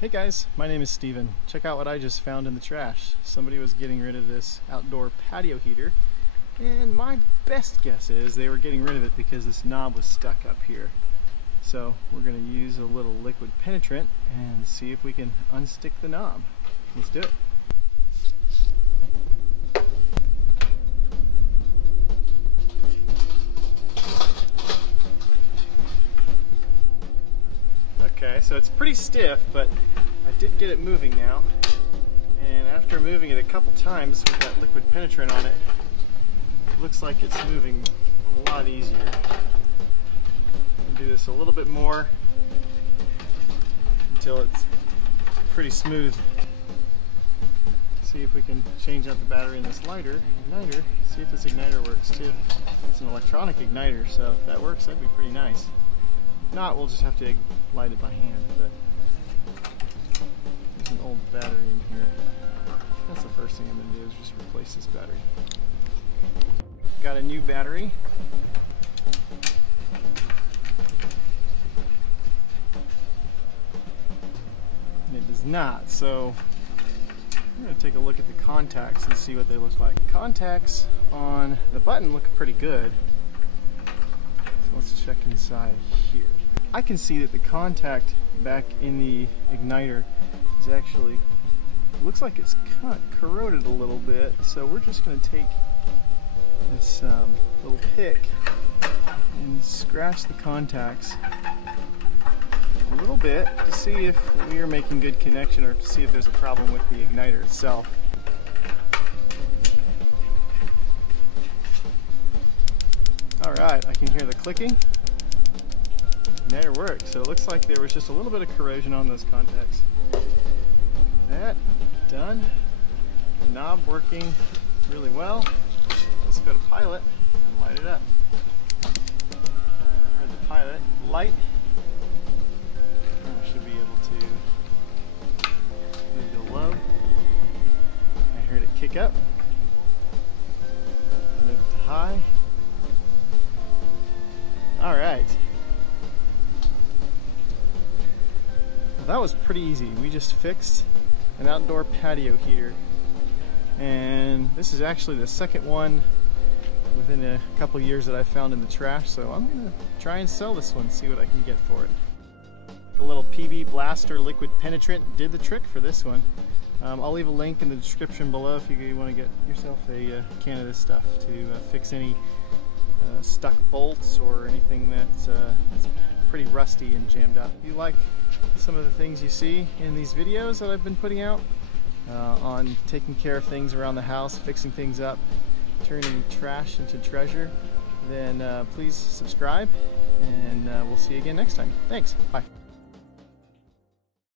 Hey guys, my name is Steven. Check out what I just found in the trash. Somebody was getting rid of this outdoor patio heater, and my best guess is they were getting rid of it because this knob was stuck up here. So we're going to use a little liquid penetrant and see if we can unstick the knob. Let's do it. Okay, so it's pretty stiff, but I did get it moving now. And after moving it a couple times with that liquid penetrant on it, it looks like it's moving a lot easier. I'll do this a little bit more until it's pretty smooth. See if we can change out the battery in this igniter. See if this igniter works too. It's an electronic igniter, so if that works, that'd be pretty nice. If not, we'll just have to light it by hand. But there's an old battery in here. That's the first thing I'm going to do is just replace this battery. Got a new battery. And it does not, so I'm going to take a look at the contacts and see what they look like. Contacts on the button look pretty good. So let's check inside here. I can see that the contact back in the igniter is actually, looks like it's kind of corroded a little bit, so we're just going to take this little pick and scratch the contacts a little bit to see if we are making good connection or to see if there's a problem with the igniter itself. Alright, I can hear the clicking. Igniter works, so it looks like there was just a little bit of corrosion on those contacts. That done. Knob working really well. Let's go to pilot and light it up. Heard the pilot light. I should be able to move to low. I heard it kick up. Move to high. Alright. That was pretty easy. We just fixed an outdoor patio heater, and this is actually the second one within a couple years that I found in the trash, so I'm gonna try and sell this one, see what I can get for it. A little PB Blaster Liquid Penetrant did the trick for this one. I'll leave a link in the description below if you want to get yourself a can of this stuff to fix any stuck bolts or anything that's pretty rusty and jammed up. If you like some of the things you see in these videos that I've been putting out on taking care of things around the house, fixing things up, turning trash into treasure, then please subscribe, and we'll see you again next time. Thanks. Bye.